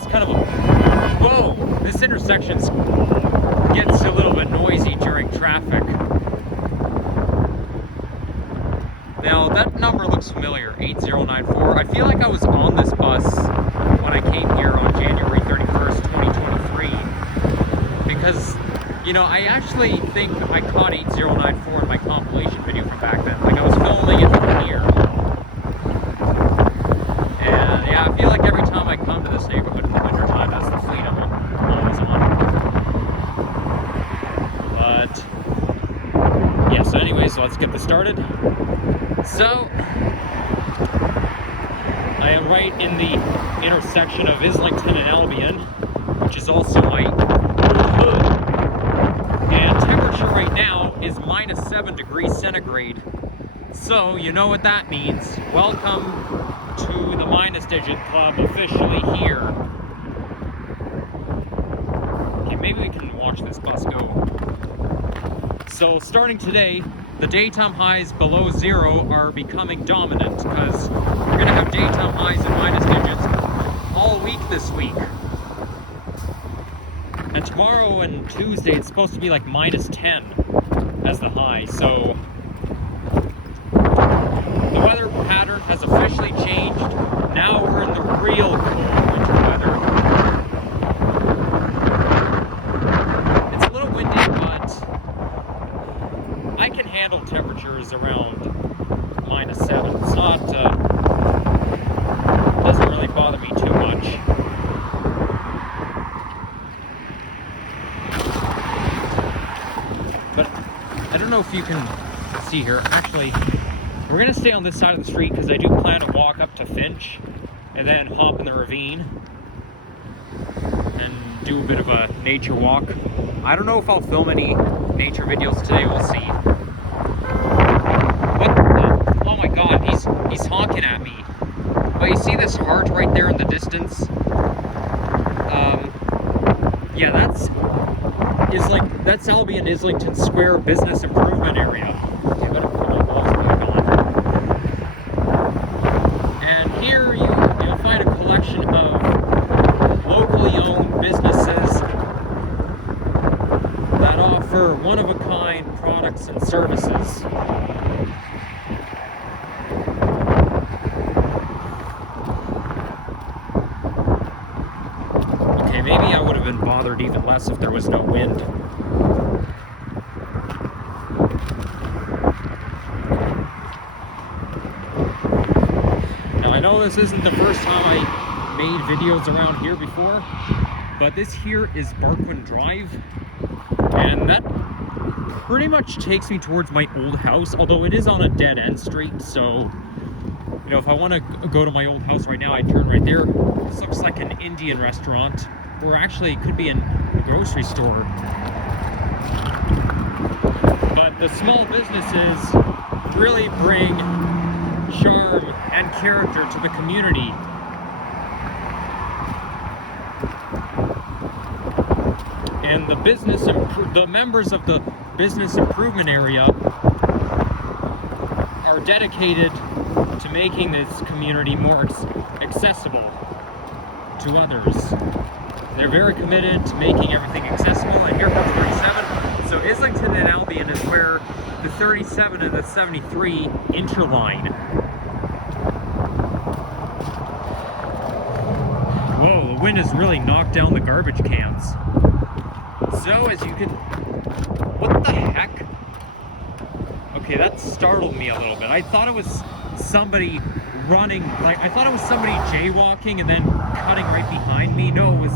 that's kind of a... Whoa! This intersection gets a little bit noisy during traffic. Now, that number looks familiar, 8094. I feel like I was on this bus when I came here on January 31st, 2023. Because, you know, I actually think I caught 8094 in my compilation video from back then. Like, I was filming it from here. And, yeah, I feel like every time I come to this neighborhood in the wintertime, that's the fleet I'm always on. But, yeah, so anyways, let's get this started. So, I am right in the intersection of Islington and Albion, which is also my hood. And temperature right now is -7 degrees centigrade. So, you know what that means. Welcome to the minus digit club officially here. Okay, maybe we can watch this bus go. So, starting today, the daytime highs below 0 are becoming dominant because we're going to have daytime highs in minus digits all week this week. And tomorrow and Tuesday it's supposed to be like -10 as the high. So the weather pattern has officially changed. Now we're in the real cold winter weather. It's a little windy, but I can handle temperatures around -7. It's not, doesn't really bother me too much. But I don't know if you can see here. Actually, we're gonna stay on this side of the street because I do plan to walk up to Finch and then hop in the ravine and do a bit of a nature walk. I don't know if I'll film any nature videos today, we'll see. What the? Oh my god, he's honking at me. But you see this heart right there in the distance? Yeah, that's Albion Islington Square Business Improvement Area. Okay, better put my balls back on. And here you'll find a collection of locally owned businesses that offer one-of-a-kind products and services. Okay, maybe I would have been bothered even less if there was no wind. Now, I know this isn't the first time I made videos around here before, but this here is Barkwin Drive, and that pretty much takes me towards my old house, although it is on a dead-end street, so, you know, if I want to go to my old house right now, I turn right there. This looks like an Indian restaurant, or actually it could be a grocery store. But the small businesses really bring charm and character to the community. And the members of the business improvement area are dedicated to making this community more accessible to others. They're very committed to making everything accessible, and here comes 37. So Islington and Albion is where the 37 and the 73 interline. Whoa, the wind has really knocked down the garbage cans. So as you can... What the heck? Okay, that startled me a little bit. I thought it was somebody running, like, I thought it was somebody jaywalking and then cutting right behind me. No, it was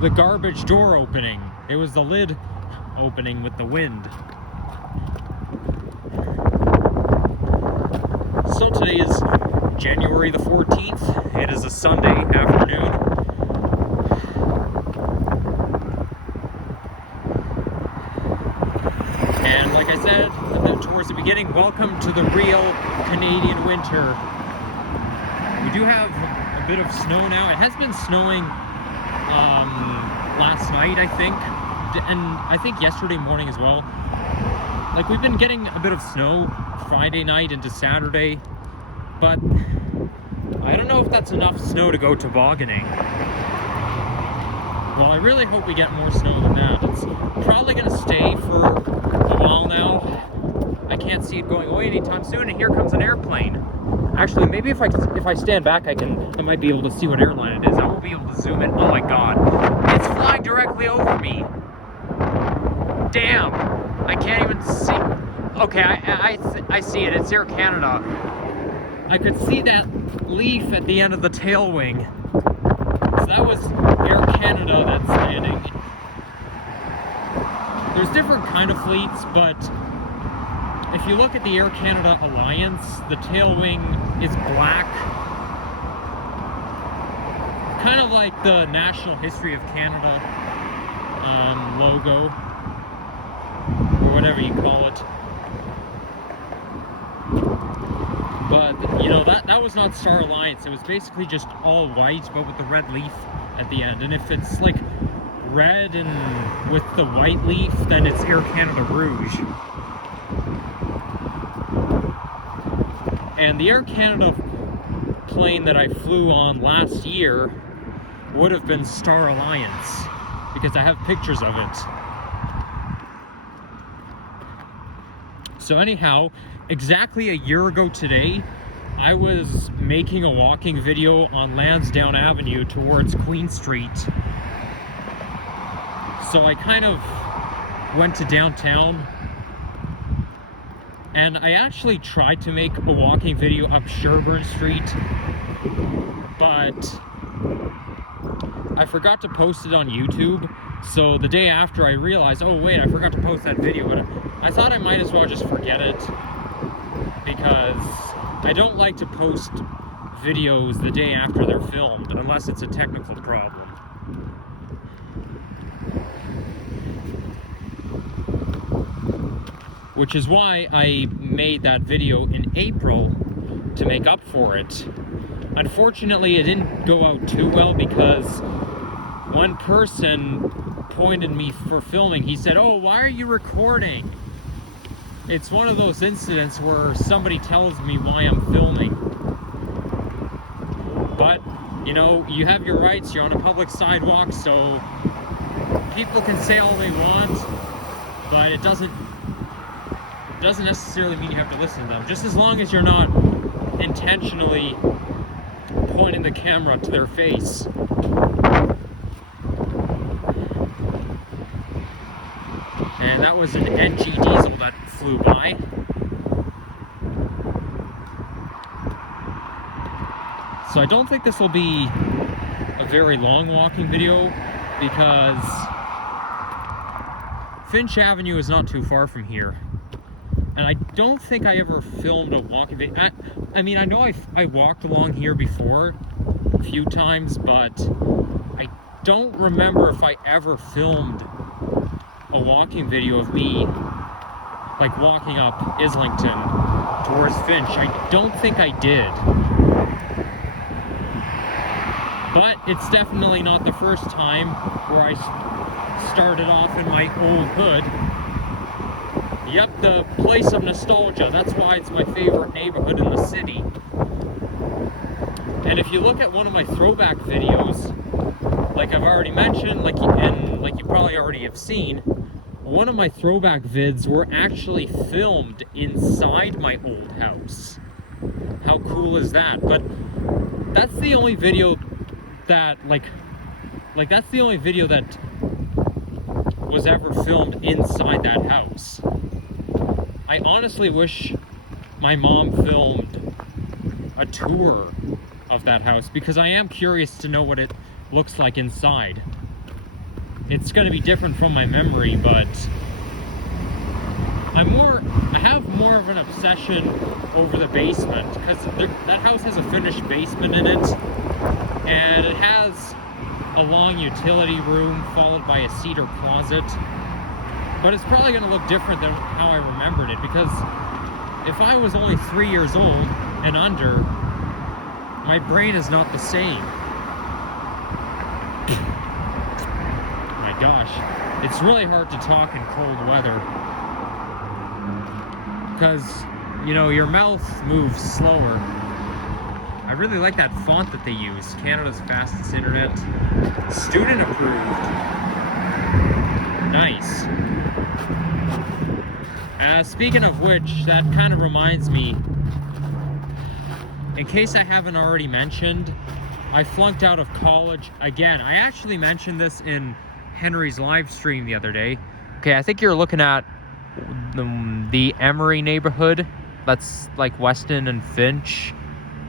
the garbage door opening. It was the lid opening with the wind. So today is January the 14th. It is a Sunday afternoon. And like I said towards the beginning, welcome to the real Canadian winter. We do have a bit of snow now. It has been snowing last night, I think, and I think yesterday morning as well. Like, we've been getting a bit of snow Friday night into Saturday, but I don't know if that's enough snow to go tobogganing. Well, I really hope we get more snow than that. It's probably going to stay for a while now. I can't see it going away anytime soon, and here comes an airplane. Actually, maybe if I stand back, I might be able to see what airline it is. I won't be able to zoom in. Oh my god. It's flying directly over me. Damn. I can't even see. Okay, I see it. It's Air Canada. I could see that leaf at the end of the tail wing. So that was Air Canada that's landing. There's different kind of fleets, but if you look at the Air Canada Alliance, the tail wing is black. Kind of like the National History of Canada logo, or whatever you call it. But, you know, that was not Star Alliance. It was basically just all white, but with the red leaf at the end. And if it's like red and with the white leaf, then it's Air Canada Rouge. And the Air Canada plane that I flew on last year would have been Star Alliance, because I have pictures of it. So anyhow, exactly a year ago today, I was making a walking video on Lansdowne Avenue towards Queen Street. So I kind of went to downtown, and I actually tried to make a walking video up Sherburne Street, but I forgot to post it on YouTube. So the day after, I realized, oh wait, I forgot to post that video, but I thought I might as well just forget it, because I don't like to post videos the day after they're filmed, unless it's a technical problem. Which is why I made that video in April to make up for it. Unfortunately, it didn't go out too well, because one person pointed me for filming. He said, "Oh, why are you recording?" It's one of those incidents where somebody tells me why I'm filming. But, you know, you have your rights, you're on a public sidewalk, so people can say all they want, but it doesn't necessarily mean you have to listen to them. Just as long as you're not intentionally pointing the camera to their face. And that was an NG diesel that flew by. So I don't think this will be a very long walking video, because Finch Avenue is not too far from here. And I don't think I ever filmed a walking video. I mean, I know I walked along here before a few times, but I don't remember if I ever filmed a walking video of me, like, walking up Islington towards Finch. I don't think I did. But it's definitely not the first time where I started off in my old hood. Yep, the place of nostalgia. That's why it's my favorite neighborhood in the city. And if you look at one of my throwback videos, like I've already mentioned, like you probably already have seen, one of my throwback vids were actually filmed inside my old house. How cool is that? But that's the only video that, that's the only video that was ever filmed inside that house. I honestly wish my mom filmed a tour of that house, because I am curious to know what it looks like inside. It's going to be different from my memory, but I have more of an obsession over the basement, because that house has a finished basement in it, and it has a long utility room followed by a cedar closet. But it's probably going to look different than how I remembered it, because if I was only 3 years old and under, my brain is not the same. My gosh, it's really hard to talk in cold weather, because, you know, your mouth moves slower. I really like that font that they use. Canada's fastest internet. Student approved. Nice. Speaking of which, that kind of reminds me, in case I haven't already mentioned, I flunked out of college again. I actually mentioned this in Henry's live stream the other day. Okay, I think you're looking at the Emery neighborhood. That's like Weston and Finch,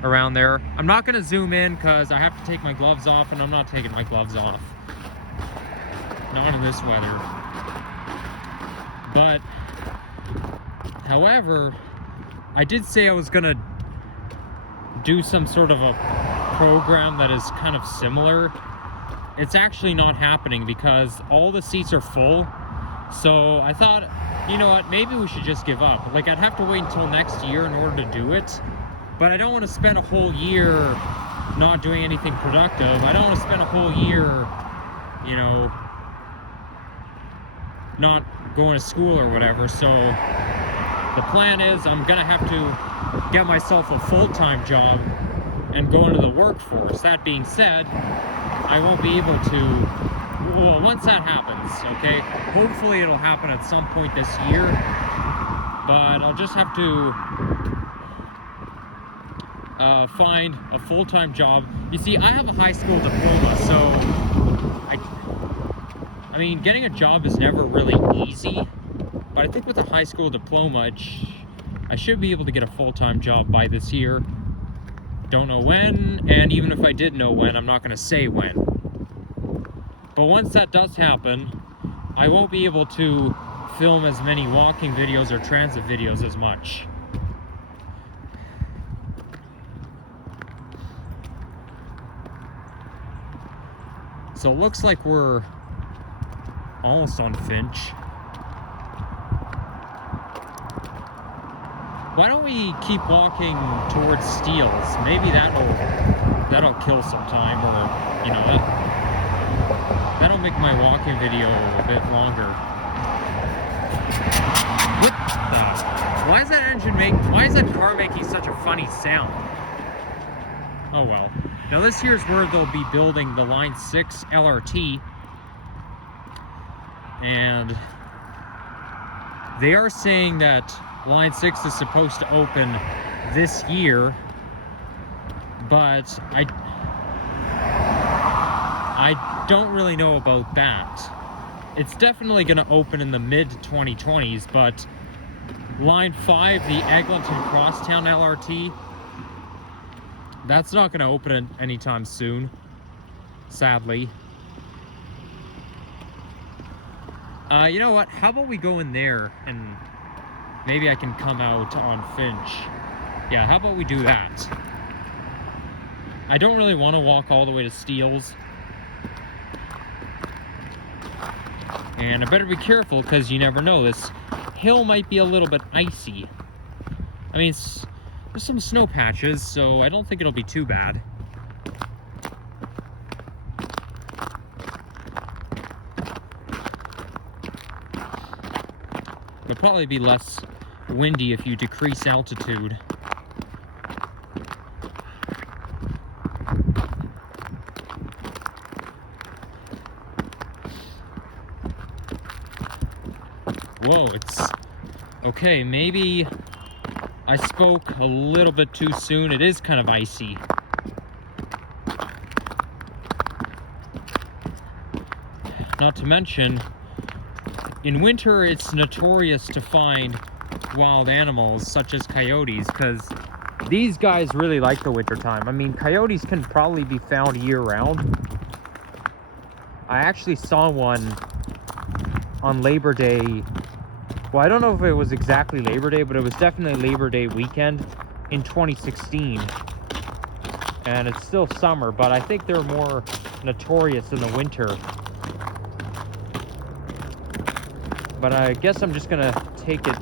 around there. I'm not gonna zoom in because I have to take my gloves off, and I'm not taking my gloves off. Not in this weather. But, however, I did say I was gonna do some sort of a program that is kind of similar. It's actually not happening because all the seats are full. So I thought, you know what, maybe we should just give up. Like, I'd have to wait until next year in order to do it. But I don't want to spend a whole year not doing anything productive. I don't want to spend a whole year, you know, not going to school or whatever. So the plan is I'm going to have to get myself a full-time job and go into the workforce. That being said, I won't be able to, well, once that happens, okay, hopefully it'll happen at some point this year, but I'll just have to find a full-time job. You see, I have a high school diploma, so I mean, getting a job is never really easy, but I think with a high school diploma, I should be able to get a full-time job by this year. Don't know when, and even if I did know when, I'm not going to say when. But once that does happen, I won't be able to film as many walking videos or transit videos as much. So it looks like we're almost on Finch. Why don't we keep walking towards Steeles? Maybe that'll kill some time, or, you know, that'll make my walking video a bit longer. What the? Why is that car making such a funny sound? Oh well. Now this here's where they'll be building the Line 6 LRT. And they are saying that Line 6 is supposed to open this year, but I don't really know about that. It's definitely going to open in the mid-2020s, but Line 5, the Eglinton Crosstown LRT, that's not going to open anytime soon, sadly. You know what? How about we go in there and maybe I can come out on Finch. Yeah, how about we do that? I don't really want to walk all the way to Steeles. And I better be careful because you never know. This hill might be a little bit icy. I mean, there's some snow patches, so I don't think it'll be too bad. It'll probably be less windy if you decrease altitude. Whoa, it's okay. Maybe I spoke a little bit too soon. It is kind of icy. Not to mention, in winter, it's notorious to find wild animals such as coyotes, because these guys really like the winter time. I mean, coyotes can probably be found year-round. I actually saw one on Labor Day. Well, I don't know if it was exactly Labor Day, but it was definitely Labor Day weekend in 2016. And it's still summer, but I think they're more notorious in the winter. But I guess I'm just gonna take it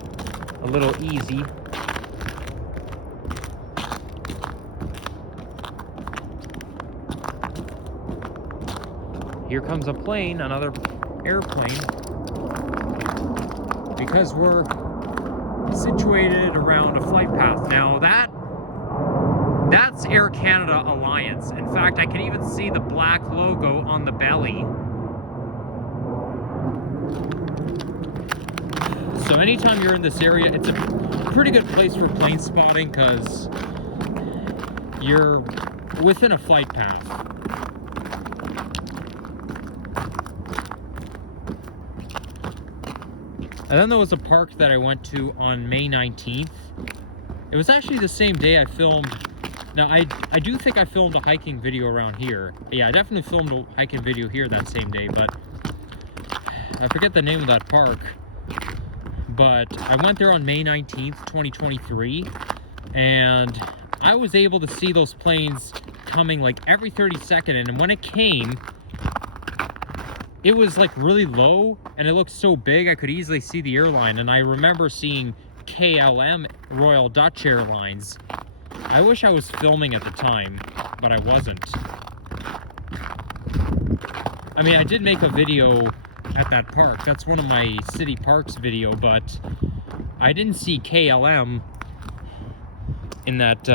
a little easy. Here comes a plane, another airplane. Because we're situated around a flight path. Now that That's Air Canada Alliance. In fact, I can even see the black logo on the belly. So anytime you're in this area, it's a pretty good place for plane spotting because you're within a flight path. And then there was a park that I went to on May 19th. It was actually the same day I filmed. Now, I do think I filmed a hiking video around here. Yeah, I definitely filmed a hiking video here that same day, but I forget the name of that park. But I went there on May 19th, 2023, and I was able to see those planes coming like every 32nd, and when it came, it was like really low, and it looked so big I could easily see the airline, and I remember seeing KLM, Royal Dutch Airlines. I wish I was filming at the time, but I wasn't. I mean, I did make a video at that park. That's one of my city parks video, but I didn't see KLM in that,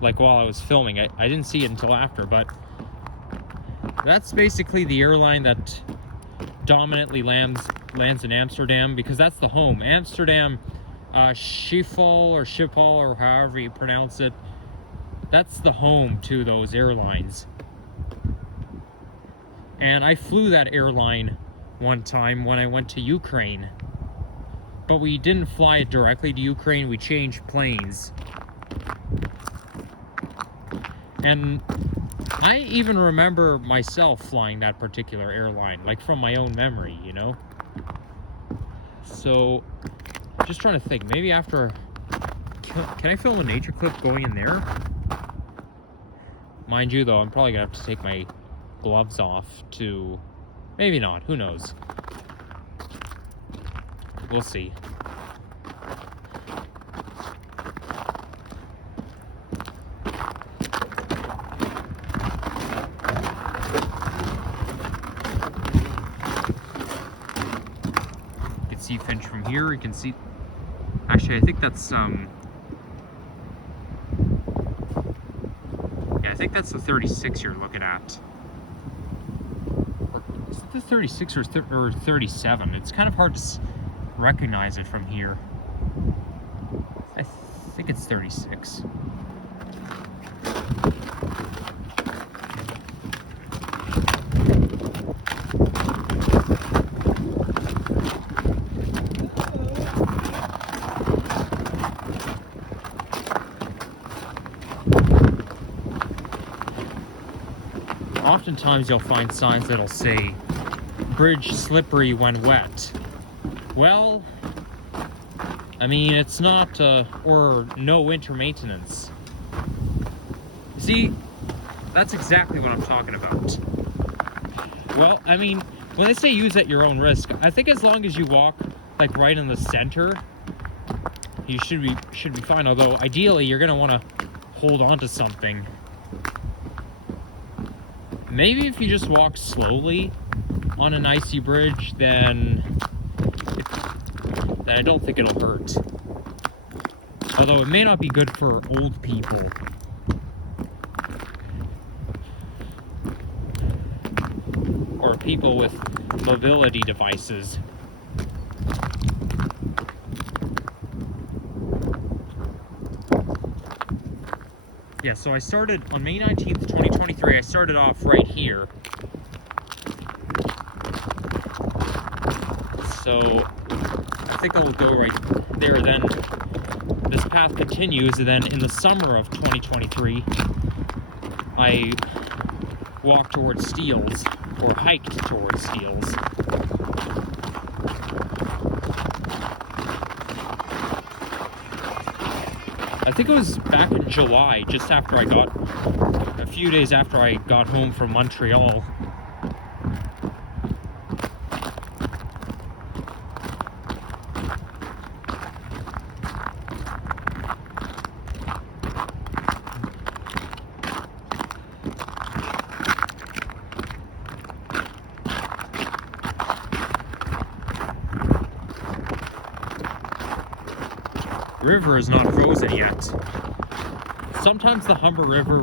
like while I was filming. I didn't see it until after, but that's basically the airline that dominantly lands in Amsterdam, because that's the home. Amsterdam, Schiphol or however you pronounce it, that's the home to those airlines. And I flew that airline one time when I went to Ukraine. But we didn't fly it directly to Ukraine, we changed planes. And I even remember myself flying that particular airline, like from my own memory, you know? So, just trying to think, maybe after... Can I film a nature clip going in there? Mind you, though, I'm probably gonna have to take my gloves off to... Maybe not, who knows? We'll see. You can see Finch from here, you can see... Actually, I think that's, yeah, I think that's the 36 you're looking at. Is it the 36 or 37? It's kind of hard to recognize it from here. I think it's 36. Oftentimes you'll find signs that'll say, bridge slippery when wet. Well, I mean, it's not, or no winter maintenance. See, that's exactly what I'm talking about. Well, I mean, when they say use at your own risk, I think as long as you walk, like, right in the center, you should be fine. Although, ideally, you're gonna want to hold on to something. Maybe if you just walk slowly on an icy bridge, then I don't think it'll hurt. Although it may not be good for old people. Or people with mobility devices. Yeah, so I started on May 19th, 2023, I started off right here. So I think I'll go right there, then this path continues, and then in the summer of 2023, I walked towards Steeles, or hiked towards Steeles. I think it was back in July, just after a few days after I got home from Montreal. The river is not frozen yet. sometimes the Humber River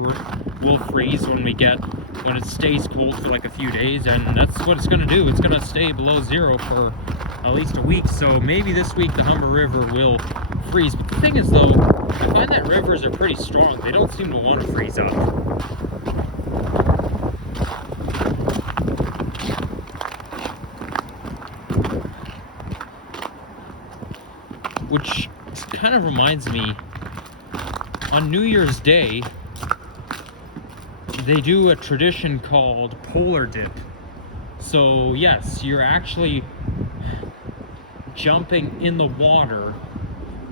will freeze when it stays cold for like a few days, and that's what it's going to do. It's going to stay below zero for at least a week. So maybe this week the Humber River will freeze. But the thing is, though, I find that rivers are pretty strong. They don't seem to want to freeze up. Which kind of reminds me, on New Year's Day, they do a tradition called polar dip. So yes, you're actually jumping in the water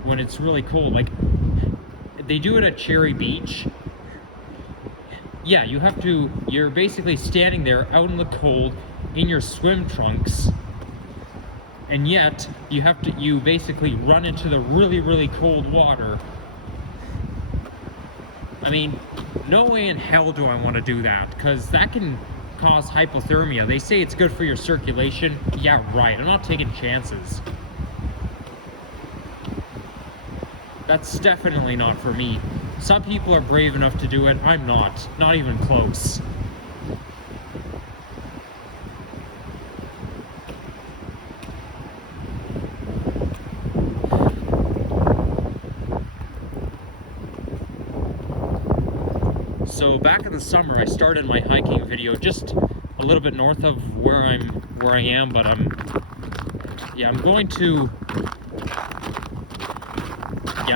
when it's really cold. Like, they do it at Cherry Beach. Yeah, you're basically standing there out in the cold in your swim trunks, and yet you basically run into the really, really cold water. I mean, no way in hell do I want to do that, because that can cause hypothermia. They say it's good for your circulation. Yeah, right. I'm not taking chances. That's definitely not for me. Some people are brave enough to do it. I'm not. Not even close. So back in the summer, I started my hiking video just a little bit north of where I am, but I'm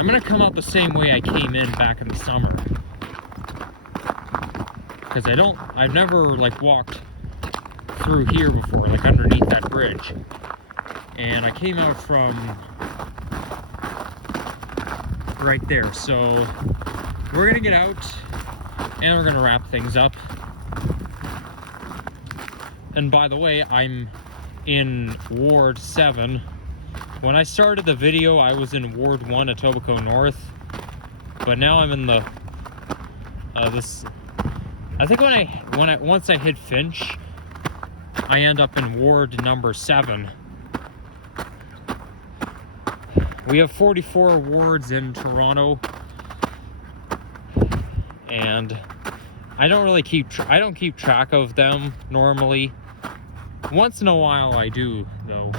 gonna come out the same way I came in back in the summer, because I've never like walked through here before, like underneath that bridge, and I came out from right there. So we're gonna get out and we're gonna wrap things up. And by the way, I'm in Ward 7. When I started the video, I was in Ward 1, Etobicoke North, but now I'm in the I think once I hit Finch, I end up in Ward number 7. We have 44 wards in Toronto, and I don't keep track of them normally. Once in a while I do, though.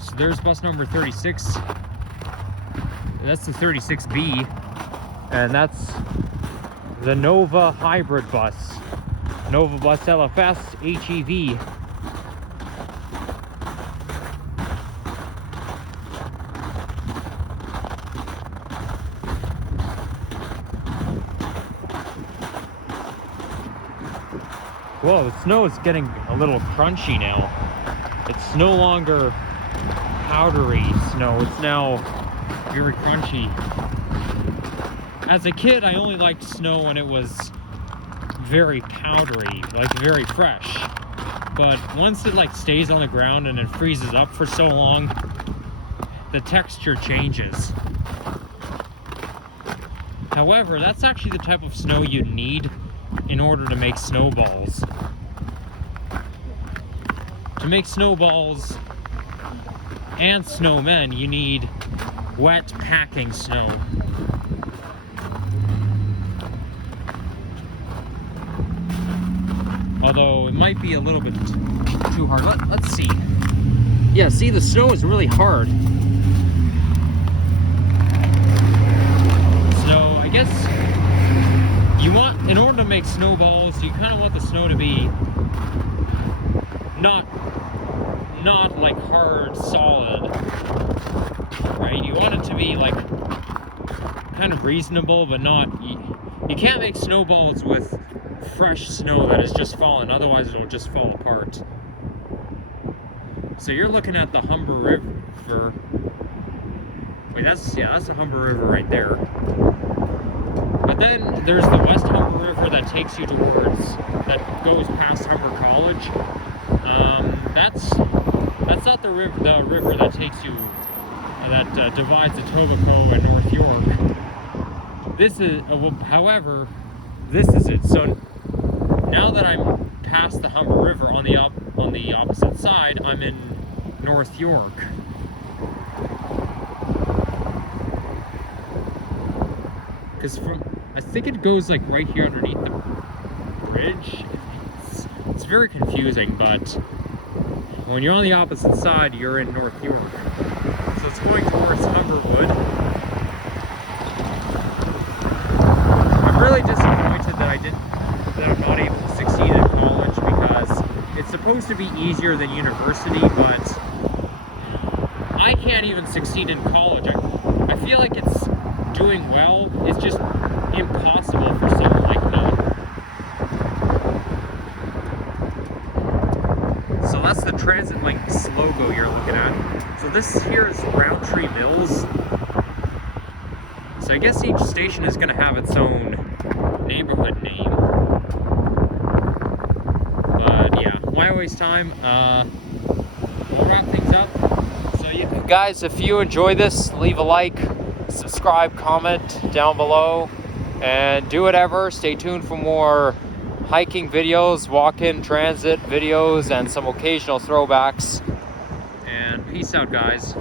So there's bus number 36. That's the 36B, and that's the Nova hybrid bus. Nova Bus LFS HEV. Whoa, the snow is getting a little crunchy now. It's no longer powdery snow, it's now very crunchy. As a kid, I only liked snow when it was very powdery, like very fresh. But once it like stays on the ground and it freezes up for so long, the texture changes. However, that's actually the type of snow you need in order to make snowballs. To make snowballs and snowmen, you need wet packing snow. Although it might be a little bit too hard. Let's see. Yeah, see, the snow is really hard. So I guess in order to make snowballs, you kind of want the snow to be not like hard, solid, right? You want it to be like kind of reasonable, but not, you can't make snowballs with fresh snow that has just fallen, otherwise it'll just fall apart. So you're looking at the Humber River. Wait, that's the Humber River right there. But then there's the West Humber River that takes you that goes past Humber College. That's not the river that takes you, that divides Etobicoke and North York. This is, however, this is it. So now that I'm past the Humber River on the opposite side, I'm in North York. because I think it goes like right here underneath the bridge. It's very confusing, but when you're on the opposite side, you're in North York. So it's going towards Humberwood. I'm really disappointed that I'm not able to succeed in college, because it's supposed to be easier than university, but I can't even succeed in college. I feel like it's doing well. It's just impossible for someone like me. So that's the Transit Links logo you're looking at. So this here is Rowntree Mills. So I guess each station is going to have its own neighborhood name. But yeah, why waste time? We'll wrap things up. So yeah, guys, if you enjoy this, leave a like, subscribe, comment down below, and do whatever. Stay tuned for more hiking videos, walk-in transit videos, and some occasional throwbacks. And peace out, guys.